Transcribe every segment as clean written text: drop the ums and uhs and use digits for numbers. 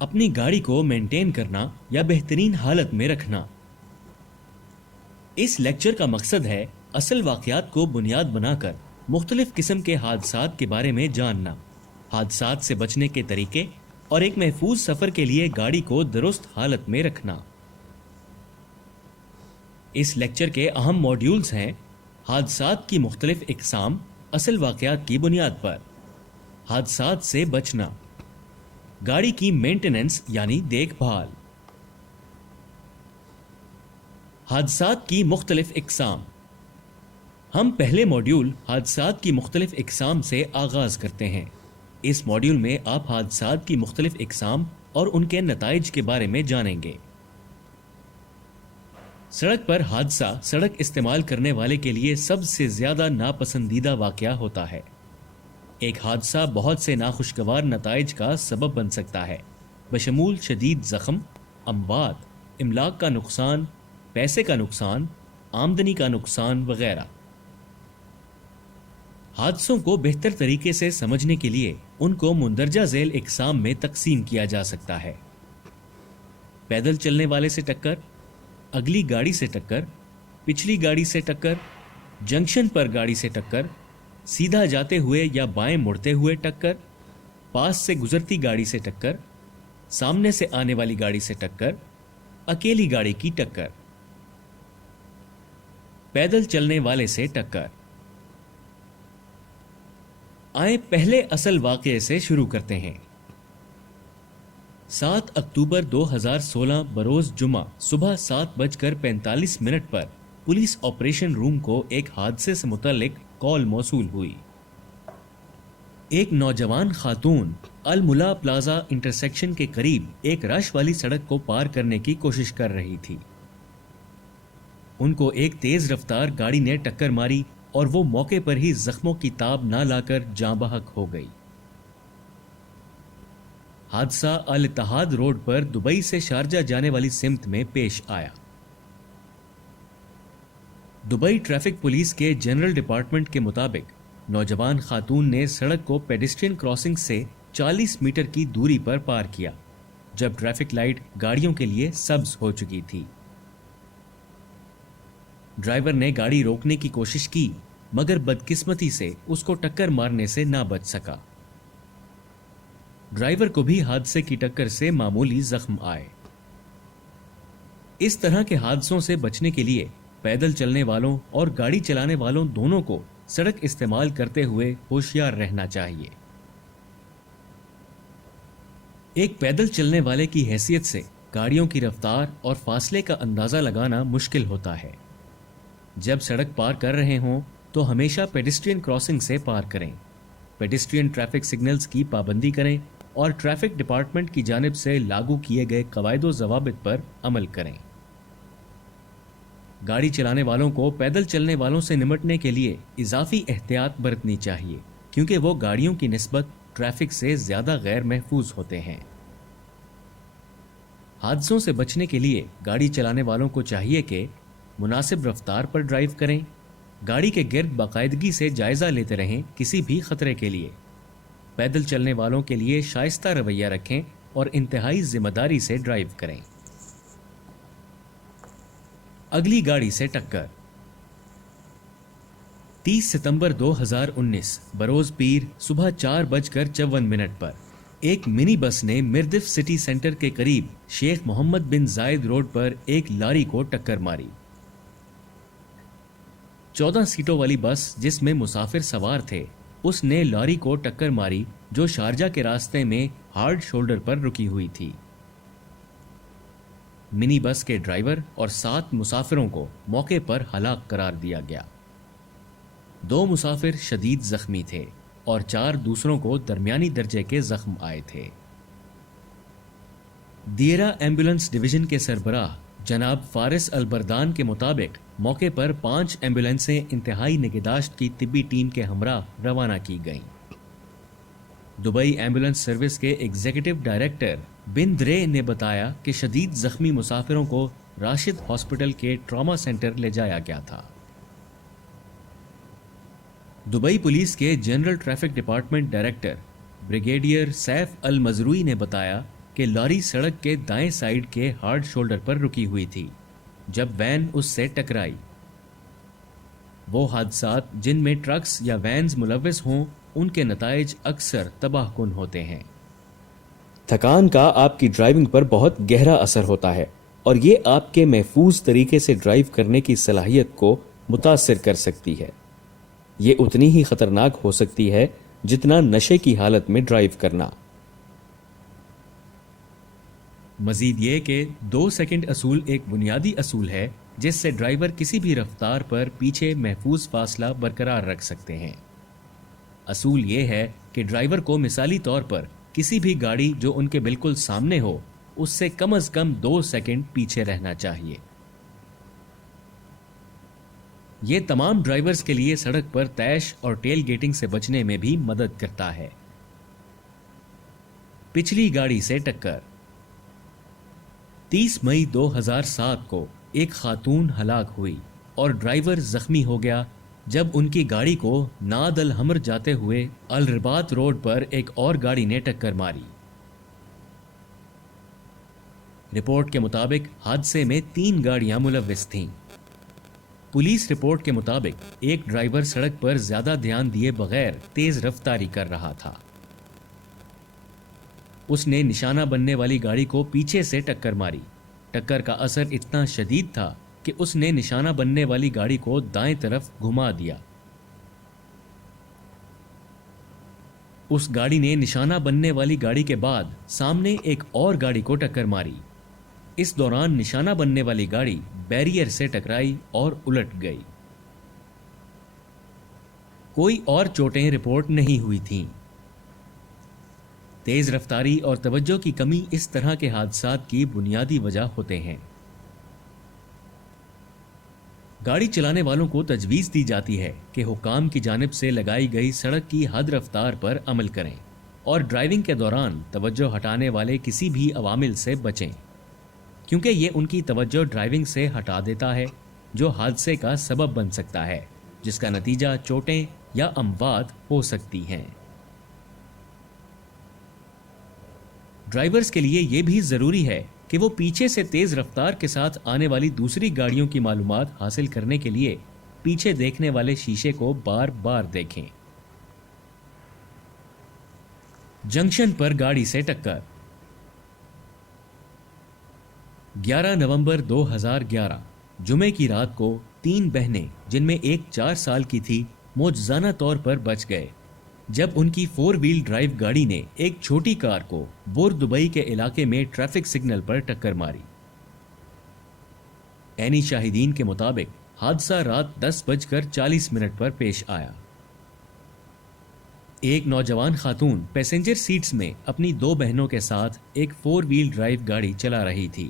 اپنی گاڑی کو مینٹین کرنا یا بہترین حالت میں رکھنا۔ اس لیکچر کا مقصد ہے اصل واقعات کو بنیاد بنا کر مختلف قسم کے حادثات کے بارے میں جاننا، حادثات سے بچنے کے طریقے اور ایک محفوظ سفر کے لیے گاڑی کو درست حالت میں رکھنا۔ اس لیکچر کے اہم موڈیولز ہیں: حادثات کی مختلف اقسام اصل واقعات کی بنیاد پر، حادثات سے بچنا، گاڑی کی مینٹیننس یعنی دیکھ بھال۔ حادثات کی مختلف اقسام۔ ہم پہلے موڈیول حادثات کی مختلف اقسام سے آغاز کرتے ہیں۔ اس موڈیول میں آپ حادثات کی مختلف اقسام اور ان کے نتائج کے بارے میں جانیں گے۔ سڑک پر حادثہ سڑک استعمال کرنے والے کے لیے سب سے زیادہ ناپسندیدہ واقعہ ہوتا ہے۔ ایک حادثہ بہت سے ناخوشگوار نتائج کا سبب بن سکتا ہے، بشمول شدید زخم، اموات، املاک کا نقصان، پیسے کا نقصان، آمدنی کا نقصان وغیرہ۔ حادثوں کو بہتر طریقے سے سمجھنے کے لیے ان کو مندرجہ ذیل اقسام میں تقسیم کیا جا سکتا ہے: پیدل چلنے والے سے ٹکر، اگلی گاڑی سے ٹکر، پچھلی گاڑی سے ٹکر، جنکشن پر گاڑی سے ٹکر، سیدھا جاتے ہوئے یا بائیں مڑتے ہوئے ٹکر، پاس سے گزرتی گاڑی سے ٹکر، سامنے سے آنے والی گاڑی سے ٹکر، اکیلی گاڑی کی ٹکر۔ پیدل چلنے والے سے ٹکر۔ آئیں پہلے اصل واقعے سے شروع کرتے ہیں۔ 7 اکتوبر 2016 بروز جمعہ صبح 7:45 پر پولیس آپریشن روم کو ایک حادثے سے متعلق کال موصول ہوئی۔ ایک نوجوان خاتون الملا پلازا انٹرسیکشن کے قریب ایک رش والی سڑک کو پار کرنے کی کوشش کر رہی تھی۔ ان کو ایک تیز رفتار گاڑی نے ٹکر ماری اور وہ موقع پر ہی زخموں کی تاب نہ لا کر جاں بحق ہو گئی۔ حادثہ الاتحاد روڈ پر دبئی سے شارجہ جانے والی سمت میں پیش آیا۔ دبئی ٹریفک پولیس کے جنرل ڈپارٹمنٹ کے مطابق نوجوان خاتون نے سڑک کو پیڈسٹرین کراسنگ سے 40 میٹر کی دوری پر پار کیا جب ٹریفک لائٹ گاڑیوں کے لیے سبز ہو چکی تھی۔ ڈرائیور نے گاڑی روکنے کی کوشش کی مگر بدقسمتی سے اس کو ٹکر مارنے سے نہ بچ سکا۔ ڈرائیور کو بھی حادثے کی ٹکر سے معمولی زخم آئے۔ اس طرح کے حادثوں سے بچنے کے لیے پیدل چلنے والوں اور گاڑی چلانے والوں دونوں کو سڑک استعمال کرتے ہوئے ہوشیار رہنا چاہیے۔ ایک پیدل چلنے والے کی حیثیت سے گاڑیوں کی رفتار اور فاصلے کا اندازہ لگانا مشکل ہوتا ہے۔ جب سڑک پار کر رہے ہوں تو ہمیشہ پیڈسٹرین کراسنگ سے پار کریں، پیڈسٹرین ٹریفک سگنلز کی پابندی کریں اور ٹریفک ڈپارٹمنٹ کی جانب سے لاگو کیے گئے قواعد و ضوابط پر عمل کریں۔ گاڑی چلانے والوں کو پیدل چلنے والوں سے نمٹنے کے لیے اضافی احتیاط برتنی چاہیے کیونکہ وہ گاڑیوں کی نسبت ٹریفک سے زیادہ غیر محفوظ ہوتے ہیں۔ حادثوں سے بچنے کے لیے گاڑی چلانے والوں کو چاہیے کہ مناسب رفتار پر ڈرائیو کریں، گاڑی کے گرد باقاعدگی سے جائزہ لیتے رہیں کسی بھی خطرے کے لیے، پیدل چلنے والوں کے لیے شائستہ رویہ رکھیں اور انتہائی ذمہ داری سے ڈرائیو کریں۔ اگلی گاڑی سے ٹکر۔ 30 ستمبر 2019 بروز پیر صبح 4:54 پر ایک منی بس نے مردف سٹی سینٹر کے قریب شیخ محمد بن زائد روڈ پر ایک لاری کو ٹکر ماری۔ 14 سیٹوں والی بس جس میں مسافر سوار تھے اس نے لاری کو ٹکر ماری جو شارجہ کے راستے میں ہارڈ شولڈر پر رکی ہوئی تھی۔ منی بس کے ڈرائیور اور 7 مسافروں کو موقع پر ہلاک قرار دیا گیا۔ 2 مسافر شدید زخمی تھے اور 4 دوسروں کو درمیانی درجے کے زخم آئے تھے۔ دیرہ ایمبولنس ڈویژن کے سربراہ جناب فارس البردان کے مطابق موقع پر 5 ایمبولینسیں انتہائی نگہداشت کی طبی ٹیم کے ہمراہ روانہ کی گئیں۔ دبئی ایمبولنس سروس کے ایگزیکٹو ڈائریکٹر بن درے نے بتایا کہ شدید زخمی مسافروں کو راشد ہاسپٹل کے ٹراما سینٹر لے جایا گیا تھا۔ دبئی پولیس کے general traffic department director brigadier Saif Al Mazrouei نے بتایا کہ کہ لاری سڑک کے دائیں سائڈ کے ہارڈ شولڈر پر رکی ہوئی تھی جب وین اس سے ٹکرائی۔ وہ حادثات جن میں ٹرکس یا وینز ملوث ہوں ان کے نتائج اکثر تباہ کن ہوتے ہیں۔ تھکان کا آپ کی ڈرائیونگ پر بہت گہرا اثر ہوتا ہے اور یہ آپ کے محفوظ طریقے سے ڈرائیو کرنے کی صلاحیت کو متاثر کر سکتی ہے۔ یہ اتنی ہی خطرناک ہو سکتی ہے جتنا نشے کی حالت میں ڈرائیو کرنا۔ مزید یہ کہ 2 سیکنڈ اصول ایک بنیادی اصول ہے جس سے ڈرائیور کسی بھی رفتار پر پیچھے محفوظ فاصلہ برقرار رکھ سکتے ہیں۔ اصول یہ ہے کہ ڈرائیور کو مثالی طور پر کسی بھی گاڑی جو ان کے بالکل سامنے ہو اس سے کم از کم 2 سیکنڈ پیچھے رہنا چاہیے۔ یہ تمام ڈرائیورز کے لیے سڑک پر طیش اور ٹیل گیٹنگ سے بچنے میں بھی مدد کرتا ہے۔ پچھلی گاڑی سے ٹکر۔ 30 مئی 2007 کو ایک خاتون ہلاک ہوئی اور ڈرائیور زخمی ہو گیا جب ان کی گاڑی کو ناد الحمر جاتے ہوئے الرباط روڈ پر ایک اور گاڑی نے ٹکر ماری۔ رپورٹ کے مطابق حادثے میں 3 گاڑیاں ملوث تھیں۔ پولیس رپورٹ کے مطابق ایک ڈرائیور سڑک پر زیادہ دھیان دیے بغیر تیز رفتاری کر رہا تھا۔ اس نے نشانہ بننے والی گاڑی کو پیچھے سے ٹکر ماری۔ ٹکر کا اثر اتنا شدید تھا کہ اس نے نشانہ بننے والی گاڑی کو دائیں طرف گھما دیا۔ اس گاڑی نے نشانہ بننے والی گاڑی کے بعد سامنے ایک اور گاڑی کو ٹکر ماری۔ اس دوران نشانہ بننے والی گاڑی بیریئر سے ٹکرائی اور الٹ گئی۔ کوئی اور چوٹیں رپورٹ نہیں ہوئی تھیں۔ تیز رفتاری اور توجہ کی کمی اس طرح کے حادثات کی بنیادی وجہ ہوتے ہیں۔ گاڑی چلانے والوں کو تجویز دی جاتی ہے کہ حکام کی جانب سے لگائی گئی سڑک کی حد رفتار پر عمل کریں اور ڈرائیونگ کے دوران توجہ ہٹانے والے کسی بھی عوامل سے بچیں، کیونکہ یہ ان کی توجہ ڈرائیونگ سے ہٹا دیتا ہے جو حادثے کا سبب بن سکتا ہے، جس کا نتیجہ چوٹیں یا اموات ہو سکتی ہیں۔ ڈرائیورز کے لیے یہ بھی ضروری ہے کہ وہ پیچھے سے تیز رفتار کے ساتھ آنے والی دوسری گاڑیوں کی معلومات حاصل کرنے کے لیے پیچھے دیکھنے والے شیشے کو بار بار دیکھیں۔ جنکشن پر گاڑی سے ٹکر۔ 11 نومبر 2011 جمعے کی رات کو 3 بہنیں جن میں ایک 4 سال کی تھی معجزانہ طور پر بچ گئے جب ان کی 4 ویل ڈرائیو گاڑی نے ایک چھوٹی کار کو بور دبئی کے علاقے میں ٹریفک سگنل پر ٹکر ماری۔ عینی شاہدین کے مطابق حادثہ رات 10:40 پر پیش آیا۔ ایک نوجوان خاتون پیسنجر سیٹس میں اپنی 2 بہنوں کے ساتھ ایک 4 ویل ڈرائیو گاڑی چلا رہی تھی۔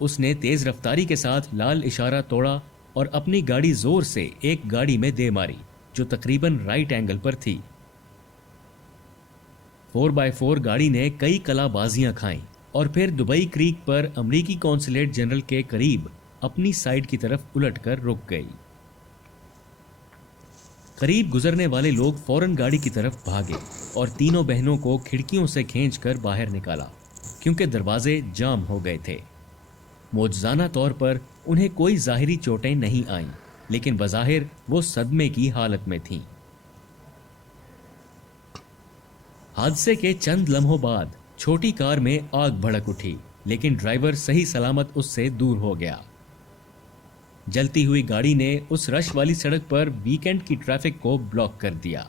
اس نے تیز رفتاری کے ساتھ لال اشارہ توڑا اور اپنی گاڑی زور سے ایک گاڑی میں دے ماری جو تقریباً رائٹ اینگل پر تھی۔ 4x4 گاڑی نے کئی کلا بازیاں کھائیں اور پھر دبئی کریک پر امریکی قونصلیٹ جنرل کے قریب اپنی سائیڈ کی طرف الٹ کر رک گئی۔ قریب گزرنے والے لوگ فوراً گاڑی کی طرف بھاگے اور تینوں بہنوں کو کھڑکیوں سے کھینچ کر باہر نکالا کیونکہ دروازے جام ہو گئے تھے۔ معجزانہ طور پر انہیں کوئی ظاہری چوٹیں نہیں آئیں، لیکن بظاہر وہ صدمے کی حالت میں تھیں۔ حادثے کے چند لمحوں بعد چھوٹی کار میں آگ بھڑک اٹھی، لیکن ڈرائیور صحیح سلامت اس سے دور ہو گیا۔ جلتی ہوئی گاڑی نے اس رش والی سڑک پر ویکینڈ کی ٹریفک کو بلاک کر دیا۔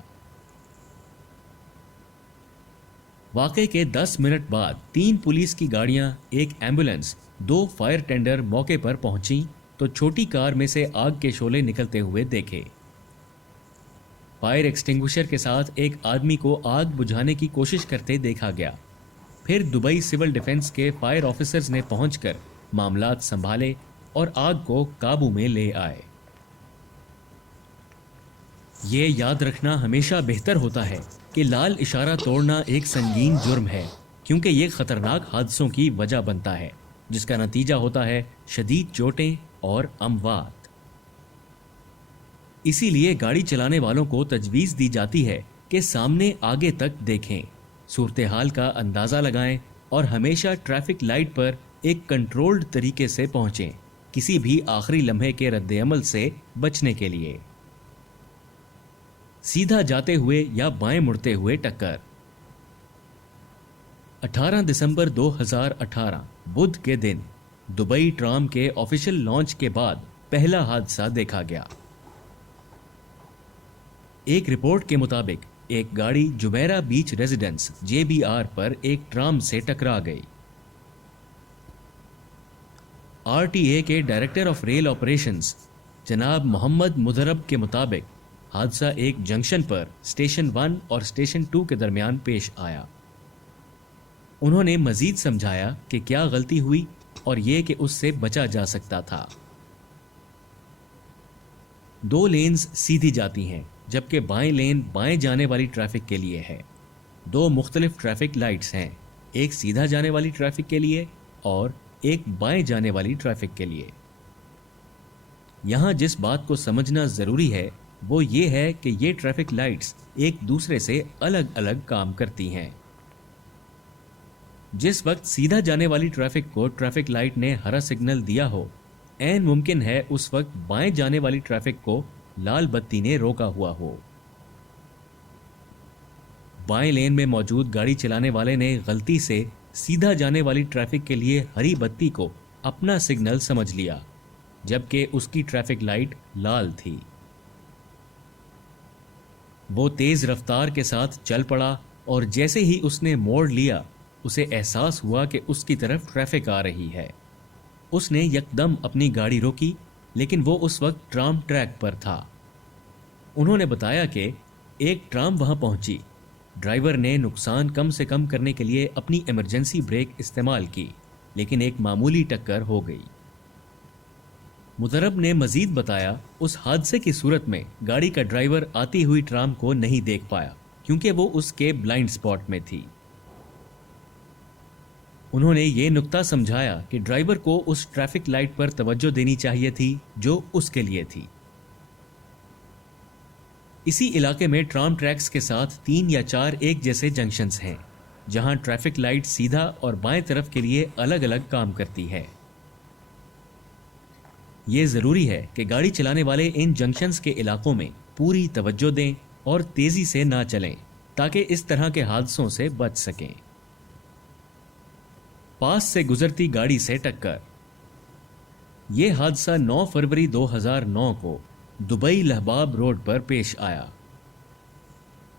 واقعے کے 10 منٹ بعد 3 پولیس کی گاڑیاں، ایک ایمبولینس، 2 فائر ٹینڈر موقع پر پہنچی تو چھوٹی کار میں سے آگ کے شعلے نکلتے ہوئے دیکھے۔ فائر ایکسٹنگوشر کے ساتھ ایک آدمی کو آگ بجھانے کی کوشش کرتے دیکھا گیا۔ پھر دبئی سول ڈیفنس کے فائر آفیسرز نے پہنچ کر معاملات سنبھالے اور آگ کو قابو میں لے آئے۔ یہ یاد رکھنا ہمیشہ بہتر ہوتا ہے کہ لال اشارہ توڑنا ایک سنگین جرم ہے، کیونکہ یہ خطرناک حادثوں کی وجہ بنتا ہے، جس کا نتیجہ ہوتا ہے شدید چوٹیں اور اموات۔ اسی لیے گاڑی چلانے والوں کو تجویز دی جاتی ہے کہ سامنے آگے تک دیکھیں، صورتحال کا اندازہ لگائیں اور ہمیشہ ٹریفک لائٹ پر ایک کنٹرولڈ طریقے سے پہنچیں، کسی بھی آخری لمحے کے رد عمل سے بچنے کے لیے۔ سیدھا جاتے ہوئے یا بائیں مڑتے ہوئے ٹکر۔ 18 دسمبر 2018 بدھ کے دن دبئی ٹرام کے آفیشیل لانچ کے بعد پہلا حادثہ دیکھا گیا۔ ایک رپورٹ کے مطابق ایک گاڑی جبیرہ بیچ ریزیڈنس JBR پر ایک ٹرام سے ٹکرا گئی۔ RTA کے ڈائریکٹر آف ریل آپریشنز جناب محمد مدرب کے مطابق حادثہ ایک جنکشن پر اسٹیشن 1 اور اسٹیشن 2 کے درمیان پیش آیا۔ انہوں نے مزید سمجھایا کہ کیا غلطی ہوئی اور یہ کہ اس سے بچا جا سکتا تھا۔ 2 لینز سیدھی جاتی ہیں جبکہ بائیں لین بائیں جانے والی ٹریفک کے لیے ہے۔ 2 مختلف ٹریفک لائٹس ہیں، ایک سیدھا جانے والی ٹریفک کے لیے اور ایک بائیں جانے والی ٹریفک کے لیے۔ یہاں جس بات کو سمجھنا ضروری ہے وہ یہ ہے کہ یہ ٹریفک لائٹس ایک دوسرے سے الگ الگ کام کرتی ہیں۔ جس وقت سیدھا جانے والی ٹریفک کو ٹریفک لائٹ نے ہرا سگنل دیا ہو، عین ممکن ہے اس وقت بائیں جانے والی ٹریفک کو لال بتی نے روکا ہوا ہو۔ بائیں لین میں موجود گاڑی چلانے والے نے غلطی سے سیدھا جانے والی ٹریفک کے لیے ہری بتی کو اپنا سگنل سمجھ لیا، جبکہ اس کی ٹریفک لائٹ لال تھی۔ وہ تیز رفتار کے ساتھ چل پڑا اور جیسے ہی اس نے موڑ لیا اسے احساس ہوا کہ اس کی طرف ٹریفک آ رہی ہے۔ اس نے یکدم اپنی گاڑی روکی، لیکن وہ اس وقت ٹرام ٹریک پر تھا۔ انہوں نے بتایا کہ ایک ٹرام وہاں پہنچی، ڈرائیور نے نقصان کم سے کم کرنے کے لیے اپنی ایمرجنسی بریک استعمال کی، لیکن ایک معمولی ٹکر ہو گئی۔ مدرب نے مزید بتایا اس حادثے کی صورت میں گاڑی کا ڈرائیور آتی ہوئی ٹرام کو نہیں دیکھ پایا کیونکہ وہ اس کے بلائنڈ سپاٹ میں تھی۔ انہوں نے یہ نقطہ سمجھایا کہ ڈرائیور کو اس ٹریفک لائٹ پر توجہ دینی چاہیے تھی جو اس کے لیے تھی۔ اسی علاقے میں ٹرام ٹریکس کے ساتھ 3 یا 4 ایک جیسے جنکشنز ہیں جہاں ٹریفک لائٹ سیدھا اور بائیں طرف کے لیے الگ الگ کام کرتی ہے۔ یہ ضروری ہے کہ گاڑی چلانے والے ان جنکشنز کے علاقوں میں پوری توجہ دیں اور تیزی سے نہ چلیں تاکہ اس طرح کے حادثوں سے بچ سکیں۔ پاس سے گزرتی گاڑی سے ٹکر۔ یہ حادثہ 9 فروری 2009 کو دبئی لہباب روڈ پر پیش آیا۔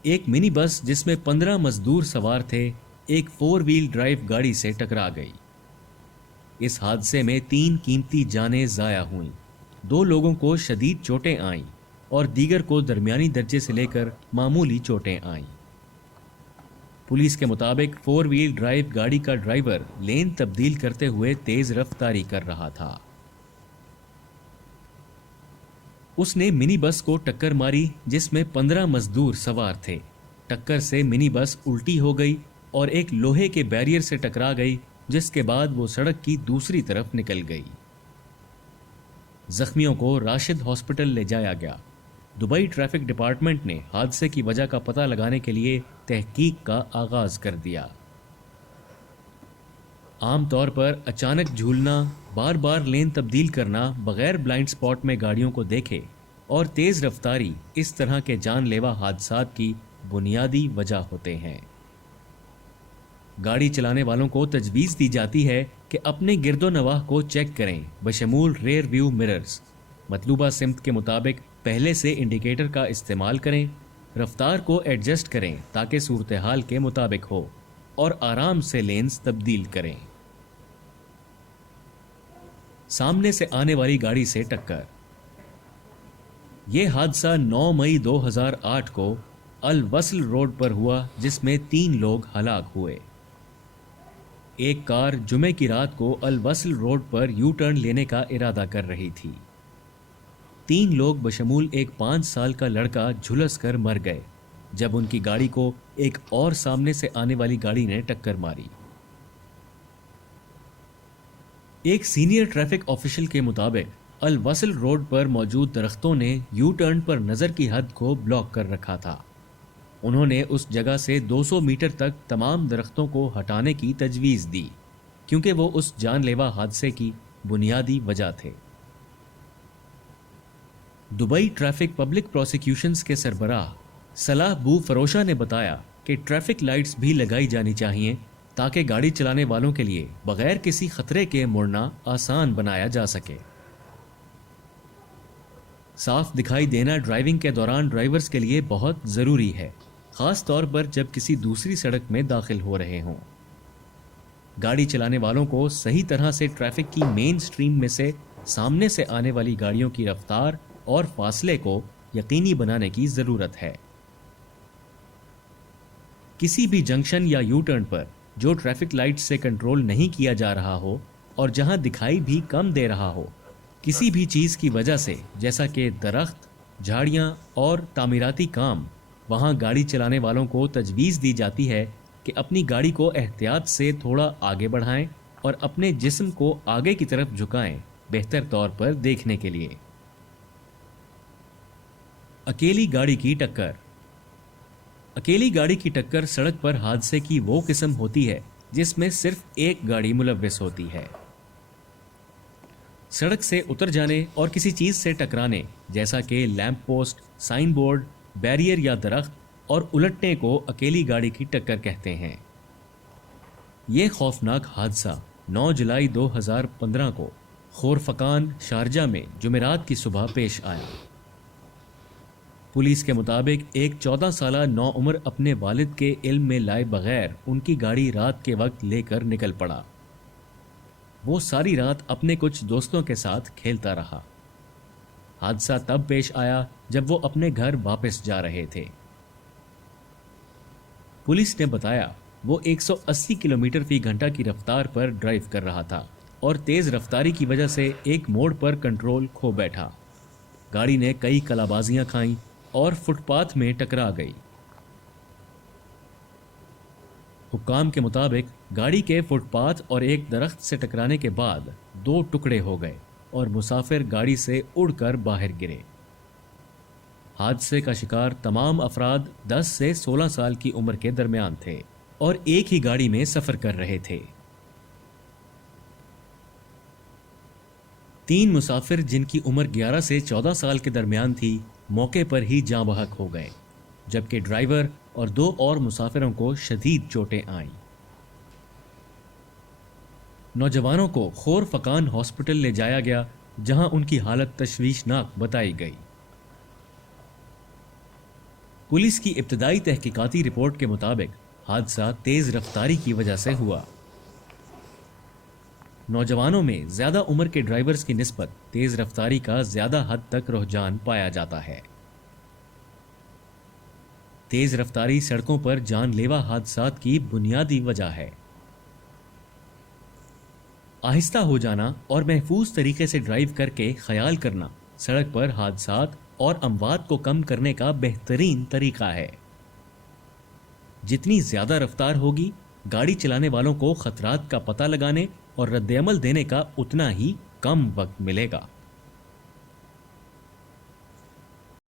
ایک منی بس جس میں 15 مزدور سوار تھے ایک 4 ویل ڈرائیو گاڑی سے ٹکرا گئی۔ اس حادثے میں 3 قیمتی جانیں ضائع ہوئیں، 2 لوگوں کو شدید چوٹیں آئیں اور دیگر کو درمیانی درجے سے لے کر معمولی چوٹیں آئیں۔ پولیس کے مطابق 4 ویل ڈرائیو گاڑی کا ڈرائیور لین تبدیل کرتے ہوئے تیز رفتاری کر رہا تھا۔ اس نے منی بس کو ٹکر ماری جس میں 15 مزدور سوار تھے۔ ٹکر سے منی بس الٹی ہو گئی اور ایک لوہے کے بیریئر سے ٹکرا گئی، جس کے بعد وہ سڑک کی دوسری طرف نکل گئی۔ زخمیوں کو راشد ہاسپٹل لے جایا گیا۔ دبئی ٹریفک ڈپارٹمنٹ نے حادثے کی وجہ کا پتہ لگانے کے لیے تحقیق کا آغاز کر دیا۔ عام طور پر اچانک جھولنا، بار بار لین تبدیل کرنا، بغیر بلائنڈ سپاٹ میں گاڑیوں کو دیکھے اور تیز رفتاری اس طرح کے جان لیوا حادثات کی بنیادی وجہ ہوتے ہیں۔ گاڑی چلانے والوں کو تجویز دی جاتی ہے کہ اپنے گرد و نواح کو چیک کریں بشمول ریئر ویو مررز، مطلوبہ سمت کے مطابق پہلے سے انڈیکیٹر کا استعمال کریں، رفتار کو ایڈجسٹ کریں تاکہ صورتحال کے مطابق ہو اور آرام سے لینز تبدیل کریں۔ سامنے سے آنے والی گاڑی سے ٹکر۔ یہ حادثہ 9 مئی 2008 کو الوصل روڈ پر ہوا جس میں 3 لوگ ہلاک ہوئے۔ ایک کار جمعے کی رات کو الوصل روڈ پر یو ٹرن لینے کا ارادہ کر رہی تھی۔ 3 لوگ بشمول ایک 5 سال کا لڑکا جھلس کر مر گئے جب ان کی گاڑی کو ایک اور سامنے سے آنے والی گاڑی نے ٹکر ماری۔ ایک سینئر ٹریفک آفیشل کے مطابق الوصل روڈ پر موجود درختوں نے یو ٹرن پر نظر کی حد کو بلاک کر رکھا تھا۔ انہوں نے اس جگہ سے 200 میٹر تک تمام درختوں کو ہٹانے کی تجویز دی کیونکہ وہ اس جان لیوا حادثے کی بنیادی وجہ تھے۔ دبئی ٹریفک پبلک پروسیکیوشنز کے سربراہ صلاح بو فروشہ نے بتایا کہ ٹریفک لائٹس بھی لگائی جانی چاہیے تاکہ گاڑی چلانے والوں کے لیے بغیر کسی خطرے کے مڑنا آسان بنایا جا سکے۔ صاف دکھائی دینا ڈرائیونگ کے دوران ڈرائیورز کے لیے بہت ضروری ہے، خاص طور پر جب کسی دوسری سڑک میں داخل ہو رہے ہوں۔ گاڑی چلانے والوں کو صحیح طرح سے ٹریفک کی مین سٹریم میں سے سامنے سے آنے والی گاڑیوں کی رفتار اور فاصلے کو یقینی بنانے کی ضرورت ہے۔ کسی بھی جنکشن یا یو ٹرن پر جو ٹریفک لائٹ سے کنٹرول نہیں کیا جا رہا ہو اور جہاں دکھائی بھی کم دے رہا ہو، کسی بھی چیز کی وجہ سے جیسا کہ درخت، جھاڑیاں اور تعمیراتی کام، وہاں گاڑی چلانے والوں کو تجویز دی جاتی ہے کہ اپنی گاڑی کو احتیاط سے تھوڑا آگے بڑھائیں اور اپنے جسم کو آگے کی طرف جھکائیں، بہتر طور پر دیکھنے کے لیے۔ اکیلی گاڑی کی ٹکر۔ اکیلی گاڑی کی ٹکر سڑک پر حادثے کی وہ قسم ہوتی ہے جس میں صرف ایک گاڑی ملوث ہوتی ہے۔ سڑک سے اتر جانے اور کسی چیز سے ٹکرانے جیسا کہ lamp post, sign board, barrier یا درخت اور الٹنے کو اکیلی گاڑی کی ٹکر کہتے ہیں۔ یہ خوفناک حادثہ 9 جولائی 2015 کو خورفقان، شارجہ میں جمعرات کی صبح پیش آیا۔ پولیس کے مطابق ایک 14 سالہ نوعمر اپنے والد کے علم میں لائے بغیر ان کی گاڑی رات کے وقت لے کر نکل پڑا۔ وہ ساری رات اپنے کچھ دوستوں کے ساتھ کھیلتا رہا۔ حادثہ تب پیش آیا جب وہ اپنے گھر واپس جا رہے تھے۔ پولیس نے بتایا وہ 180 کلومیٹر فی گھنٹہ کی رفتار پر ڈرائیو کر رہا تھا اور تیز رفتاری کی وجہ سے ایک موڑ پر کنٹرول کھو بیٹھا۔ گاڑی نے کئی کلابازیاں کھائیں اور فٹ پاتھ میں ٹکرا گئی۔ حکام کے مطابق گاڑی کے فٹ پاتھ اور ایک درخت سے ٹکرانے کے بعد 2 ٹکڑے ہو گئے اور مسافر گاڑی سے اڑ کر باہر گرے۔ حادثے کا شکار تمام افراد 10 سے 16 سال کی عمر کے درمیان تھے اور ایک ہی گاڑی میں سفر کر رہے تھے۔ 3 مسافر جن کی عمر 11 سے 14 سال کے درمیان تھی موقع پر ہی جاں بحق ہو گئے، جبکہ ڈرائیور اور 2 اور مسافروں کو شدید چوٹیں آئیں۔ نوجوانوں کو خورفقان ہاسپٹل لے جایا گیا جہاں ان کی حالت تشویشناک بتائی گئی۔ پولیس کی ابتدائی تحقیقاتی رپورٹ کے مطابق حادثہ تیز رفتاری کی وجہ سے ہوا۔ نوجوانوں میں زیادہ عمر کے ڈرائیورز کی نسبت تیز رفتاری کا زیادہ حد تک رجحان پایا جاتا ہے۔ تیز رفتاری سڑکوں پر جان لیوا حادثات کی بنیادی وجہ ہے۔ آہستہ ہو جانا اور محفوظ طریقے سے ڈرائیو کر کے خیال کرنا سڑک پر حادثات اور اموات کو کم کرنے کا بہترین طریقہ ہے۔ جتنی زیادہ رفتار ہوگی، گاڑی چلانے والوں کو خطرات کا پتہ لگانے اور رد عمل دینے کا اتنا ہی کم وقت ملے گا۔